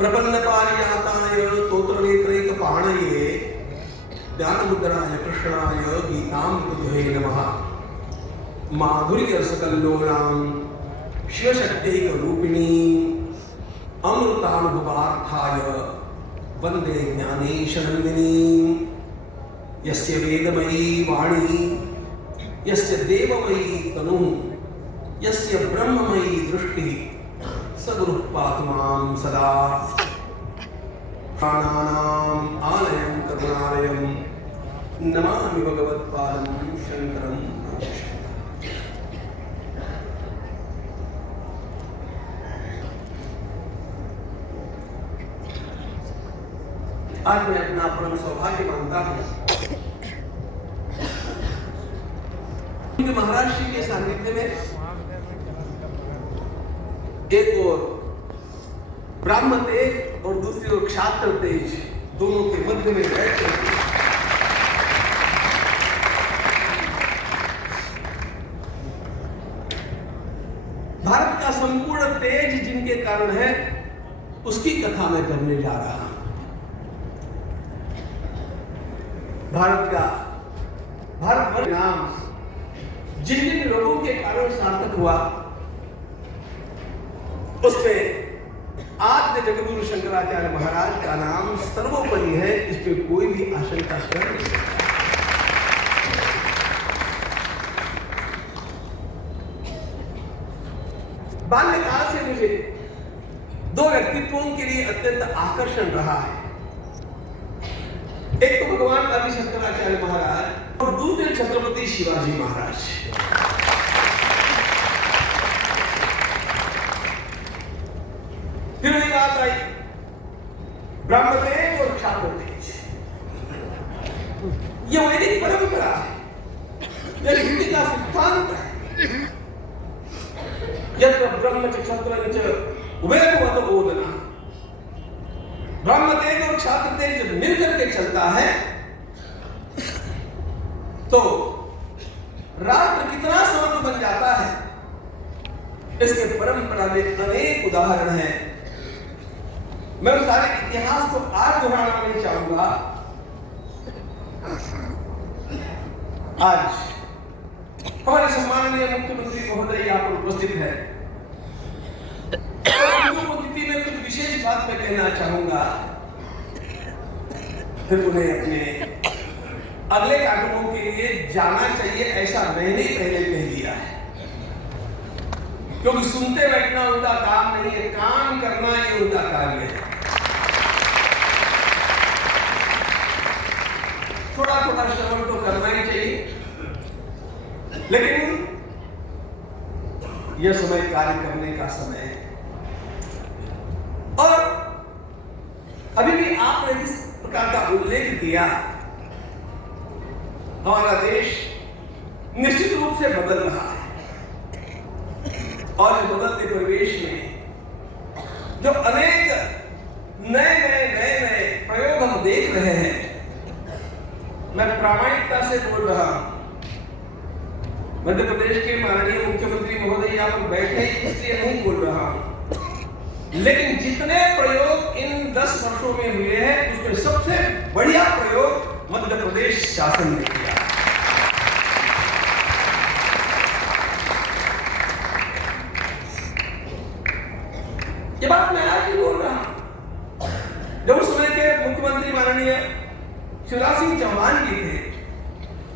प्रपन्नपारिजाताय तोत्रनेत्रैकपाणये ज्ञानमुद्राय कृष्णाय गीतामृतये नमः। माधुर्यरसकल्लोलां शिवशक्त्यैकरूपिणीं अमृतानुभवार्थाय वन्दे ज्ञानेशनन्दिनीं। यस्य वेदमयी वाणी, यस्य देवमयी तनुः, यस्य ब्रह्ममयी दृष्टिः, सद्गुरुः पातु मां सदा। प्राणानाम् आलयं करुणालयं नमामि भगवत्पादं शंकरं। आज मैं अपना परम सौभाग्य मानता हूं कि महाराज श्री के सानिध्य में एक और ब्राह्मण तेज और दूसरी ओर क्षात्र तेज दोनों के मध्य में बैठे भारत का संपूर्ण तेज जिनके कारण है उसकी कथा मैं करने जा रहा हूं। भारत नाम जिन जिन लोगों के कारण सार्थक हुआ उसमें आद्य जगद्गुरु शंकराचार्य महाराज का नाम सर्वोपरि है, इस पे कोई भी आशंका कर नहीं सकता। बाल्यकाल से मुझे दो व्यक्तित्वों के लिए अत्यंत आकर्षण रहा है। एक तो भगवान आदि शंकराचार्य महाराज और दूसरे छत्रपति शिवाजी महाराज। फिर एक बात आई ब्राह्मणतेज और क्षात्रतेज। यह वैदिक परंपरा है, यह हिंदी का सिद्धांत है। यत्र ब्रह्म च क्षत्र च उभयत्वत बोधना। ब्राह्मणतेज और क्षात्रतेज जब मिलकर के चलता है तो राष्ट्र कितना समर्थ बन जाता है, इसके परंपरा में अनेक उदाहरण हैं। मैं उस सारे इतिहास को आज दोहराना नहीं चाहूंगा। आज हमारे सम्माननीय मुख्यमंत्री महोदय यहाँ पर उपस्थित है। उपस्थिति में कुछ विशेष बात मैं कहना चाहूंगा, फिर उन्हें अपने अगले कार्यक्रमों के लिए जाना चाहिए ऐसा मैंने पहले कह दिया है, क्योंकि सुनते बैठना उनका काम नहीं है, काम करना ये उनका कार्य है। थोड़ा थोड़ा श्रवण तो करना ही चाहिए, लेकिन यह समय कार्य करने का समय है। और अभी भी आपने जिस प्रकार का उल्लेख किया, हमारा देश निश्चित रूप से बदल रहा है और बदलते परिवेश में जो अनेक नए प्रयोग हम देख रहे हैं, मैं प्रामाणिकता से बोल रहा हूं। मध्य प्रदेश के माननीय मुख्यमंत्री महोदय यहाँ पर बैठे इसलिए नहीं बोल रहा हूं, लेकिन जितने प्रयोग इन 10 वर्षों में हुए हैं उसमें सबसे बढ़िया प्रयोग मध्य प्रदेश शासन ने किया। ये बात मैं आज ही बोल रहा हूं। जब उस समय के मुख्यमंत्री माननीय शिवराज सिंह चौहान जी थे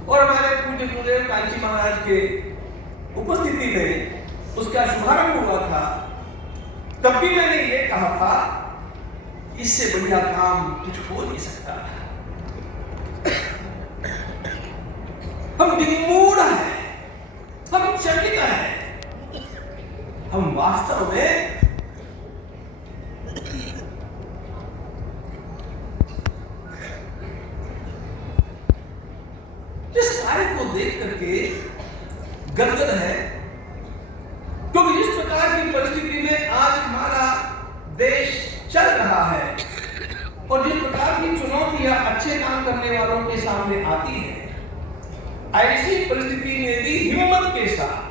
और हमारे पूज्य गुरुदेव कांची महाराज के उपस्थिति में उसका शुभारंभ हुआ था, तब भी मैंने ये कहा था इससे बढ़िया काम कुछ हो नहीं सकता। हम विमूढ़ हैं, हम चकित हैं, हम वास्तव में इस कार्य को देख करके गदगद है, क्योंकि इस प्रकार की परिस्थिति में आज हमारा देश चल रहा है सामने आती है, ऐसी परिस्थिति में भी हिम्मत के साथ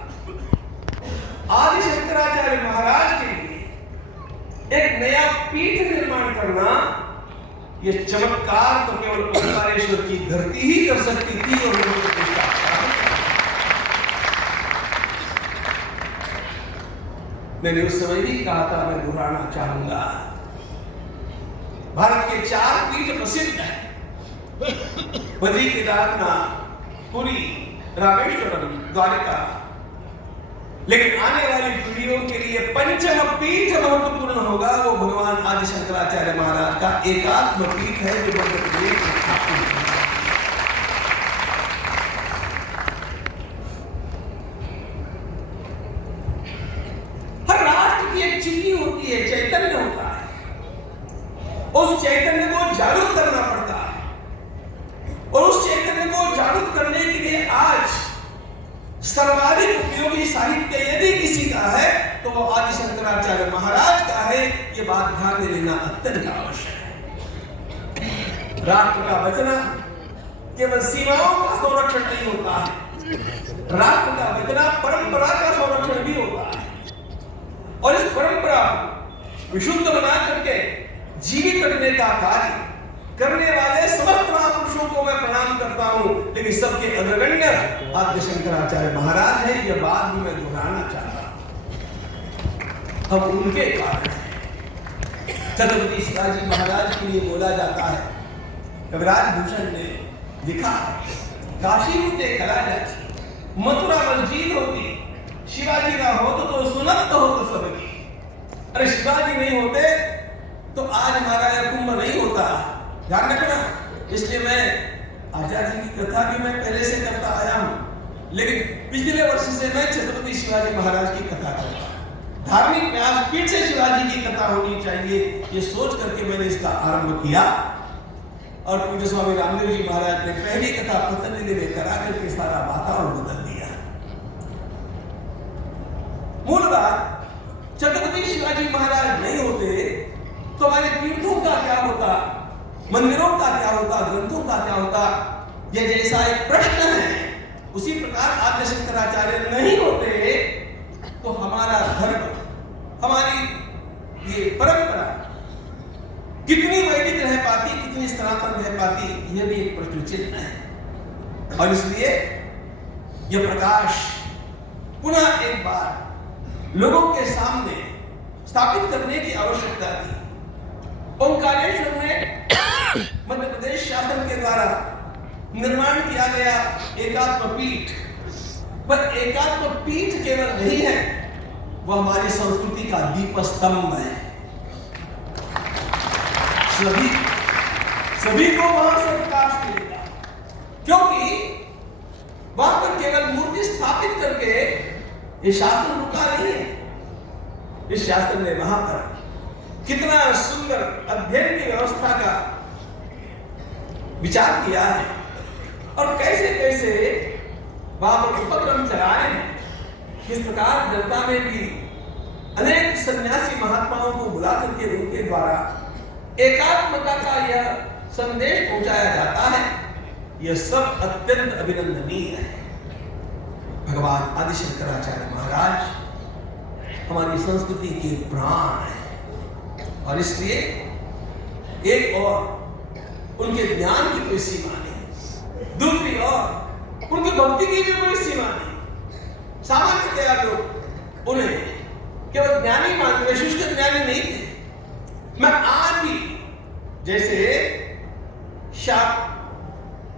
आदि शंकराचार्य महाराज के लिए एक नया पीठ निर्माण करना, यह चमत्कार तो केवल ओंकारेश्वर की धरती ही कर सकती थी। और मैंने उस समय भी कहा था, मैं दोहराना चाहूंगा, भारत के 4 पीठ प्रसिद्ध हैं, बद्री, केदारनाथ, पुरी, रामेश्वरम, द्वारका, लेकिन आने वाली पीढ़ियों के लिए पंचम पीठ महत्वपूर्ण होगा। वो भगवान आदि शंकराचार्य महाराज का एकात्म पीठ है, जो मध्य प्रदेश में स्थापित है। हर राष्ट्र की एक चिन्ही होती है, चैतन्य होता है, उस चैतन्य को जागरूक करना पड़ता है। और उस चैतन्य को जागरूक करने के लिए आज सर्वाधिक उपयोगी साहित्य यदि किसी का है तो वो आदि शंकराचार्य महाराज का है। ये बात ध्यान में लेना अत्यंत आवश्यक है। राष्ट्र का बचना केवल सीमाओं का संरक्षण नहीं होता है, राष्ट्र का बचना परंपरा का संरक्षण भी होता है। और इस परंपरा को विशुद्ध बना करके जीवित रखने का कार्य करने वाले समस्त महापुरुषों को मैं प्रणाम करता हूं, लेकिन सबके अग्रगण्य आदि शंकराचार्य महाराज है। यह बात भी मैं दोहराना चाहता हूं। हम उनके कारण छत्रपति शिवाजी महाराज के लिए बोला जाता है, कविराज भूषण ने लिखा, काशी होते कला जाती, मथुरा मस्जिद होती, शिवाजी ना हो तो सुनत हो तो सबकी। अरे शिवाजी नहीं होते तो आज हमारा यह कुंभ नहीं होता, ध्यान रखना। इसलिए मैं आचार्य जी की कथा भी मैं पहले से करता आया हूं, लेकिन पिछले वर्ष से मैं छत्रपति शिवाजी महाराज की कथा करता हूं। धार्मिक व्यासपीठ से शिवाजी की कथा होनी चाहिए, ये सोच करके मैंने इसका आरंभ किया। और पूज्य स्वामी रामदेव जी महाराज ने पहली कथा पतंजलि में करा करके सारा वातावरण बदल दिया। मूल बात, छत्रपति शिवाजी महाराज नहीं होते तो हमारे तीर्थों का क्या होता, मंदिरों का क्या होता, ग्रंथों का क्या होता, यह जैसा एक प्रश्न है, उसी प्रकार आद्य शंकराचार्य नहीं होते तो हमारा धर्म, हमारी ये परंपरा कितनी वैदिक रह पाती, कितनी सनातन रह पाती, यह भी एक प्रश्न चिन्ह है। और इसलिए यह प्रकाश पुनः एक बार लोगों के सामने स्थापित करने की आवश्यकता थी। ओंकारेश्वर में मध्य प्रदेश शासन के द्वारा निर्माण किया गया एकात्म पीठ, पर एकात्म पीठ केवल नहीं है, वह हमारी संस्कृति का दीप स्तंभ है। सभी को वहां से प्रकाश मिलेगा, क्योंकि वहां पर केवल मूर्ति स्थापित करके ये शासन रुका नहीं है। इस शासन ने वहां पर कितना सुंदर अध्ययन की व्यवस्था का विचार किया है और कैसे कैसे वहां पर उपक्रम चलाए हैं। किस प्रकार जनता में भी अनेक सन्यासी महात्माओं को बुला करके उनके द्वारा एकात्मता का यह संदेश पहुंचाया जाता है, यह सब अत्यंत अभिनंदनीय है। भगवान आदि शंकराचार्य महाराज हमारी संस्कृति के प्राण है, और इसलिए एक और उनके ज्ञान की कोई सीमा नहीं, दूसरी और उनकी भक्ति की भी कोई सीमा नहीं। सामान्यतया लोग उन्हें केवल ज्ञानी मानते, शुष्क ज्ञानी नहीं थे। मैं आज भी जैसे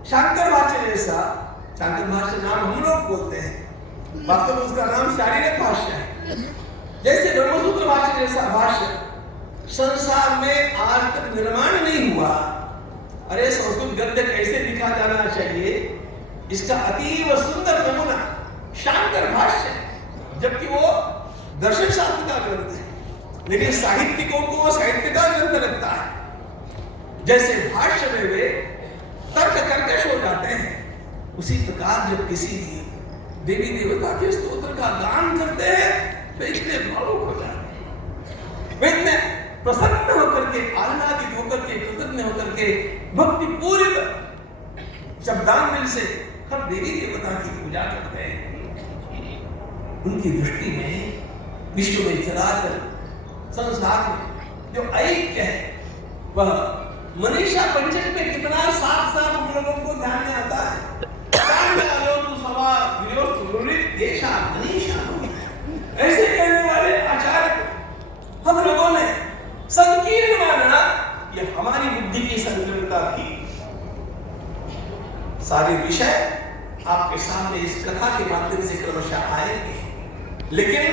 शांकर भाष्य जैसा, शांकर भाष्य नाम हम लोग बोलते हैं, वास्तव में उसका नाम शारीरिक भाष्य है। जैसे ब्रह्मसूत्र भाष्य जैसा भाष्य संसार में आज तक निर्माण नहीं हुआ। अरे संस्कृत गद्य कैसे लिखा जाना चाहिए, इसका अतीव सुंदर नमूना शांकर भाष्य है, जबकि वो दर्शन शास्त्र का ग्रंथ है, लेकिन साहित्यिकों को वो साहित्य का ग्रंथ लगता है। जैसे भाष्य में वे तर्क कर्कश हो जाते हैं, उसी प्रकार जब किसी भी देवी देवता के स्तोत्र का गान करते हैं वे इतने भावुक हो जाते हैं, वे इतने प्रसन्न होकर के, आह्लादित होकर के, कृतज्ञ होकर के, भक्ति पूरित जब मात्र से हम देवी देवता की पूजा करते हैं। उनकी दृष्टि में विश्व में चराचर संसार में जो ऐक्य है वह मनीषा पंचक में कितना साफ साफ हम लोगों को ध्यान में आता है। ऐसे कहने वाले आचार्य हम लोगों ने संकीर्ण माना, ये हमारी बुद्धि की संकीर्णता थी। सारे विषय आपके सामने इस कथा के माध्यम से क्रमशः आएंगे, लेकिन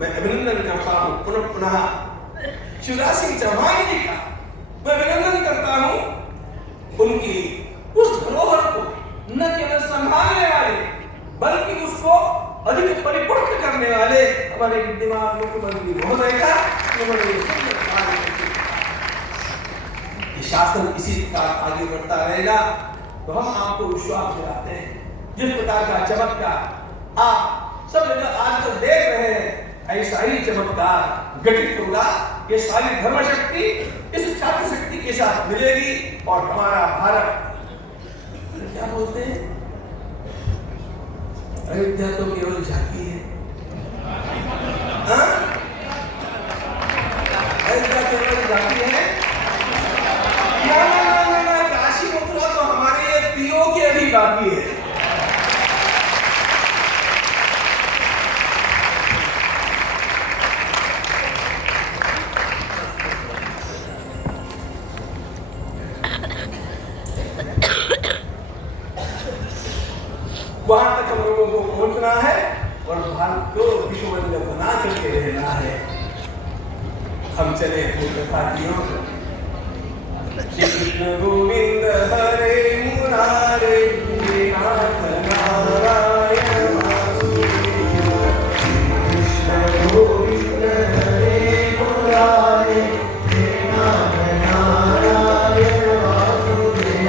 मैं अभिनंदन करता हूं पुनः पुनः शिवराज सिंह चौहान जी का मैं अभिनंदन करता हूं। उनकी उस धरोहर को न केवल संभालने वाले बल्कि उसको अधिक परिपुष्ट करने वाले हमारे विद्यमान मुख्यमंत्री महोदय का ये शासन इसी प्रकार आगे बढ़ता रहेगा तो हम आपको विश्वास दिलाते हैं। जिस प्रकार का चमत्कार आप सब जगह आजकल देख रहे हैं, ऐसा ही चमत्कार घटित होगा। ये सारी धर्म शक्ति इस छात्र शक्ति के साथ मिलेगी और हमारा भारत क्या बोलते हैं, अयोध्या तो केवल झांकी है। अयोध्या केवल झांकी है। ना, काशी मथुरा तो हमारे ये पियो के अभी बाकी है। वहां तक हम लोगों को पहुंचना है और भारत को विश्व मंदिर बना करके रहना है। हम चले कथा की ओर। श्री कृष्ण गोविंद हरे मुरारे नाथ नारायण वासुदेव। कृष्ण गोविंद हरे मुरारे नाथ नारायण वासुदेव।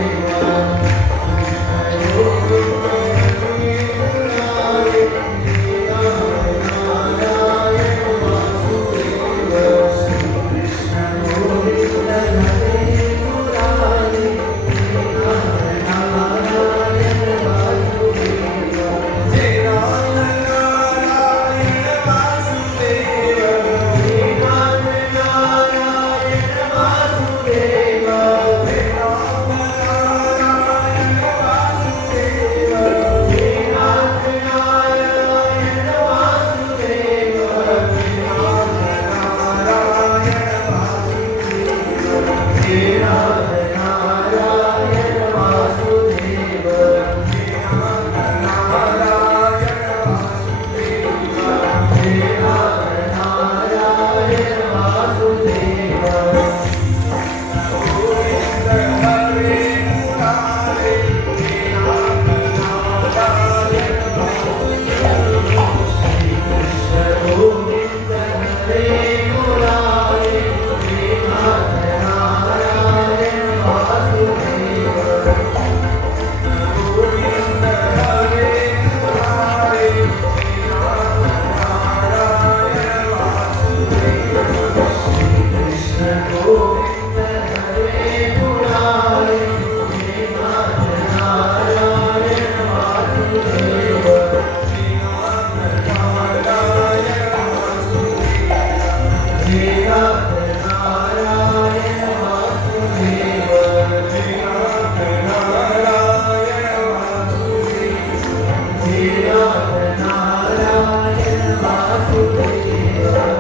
नारायण वासुदेव।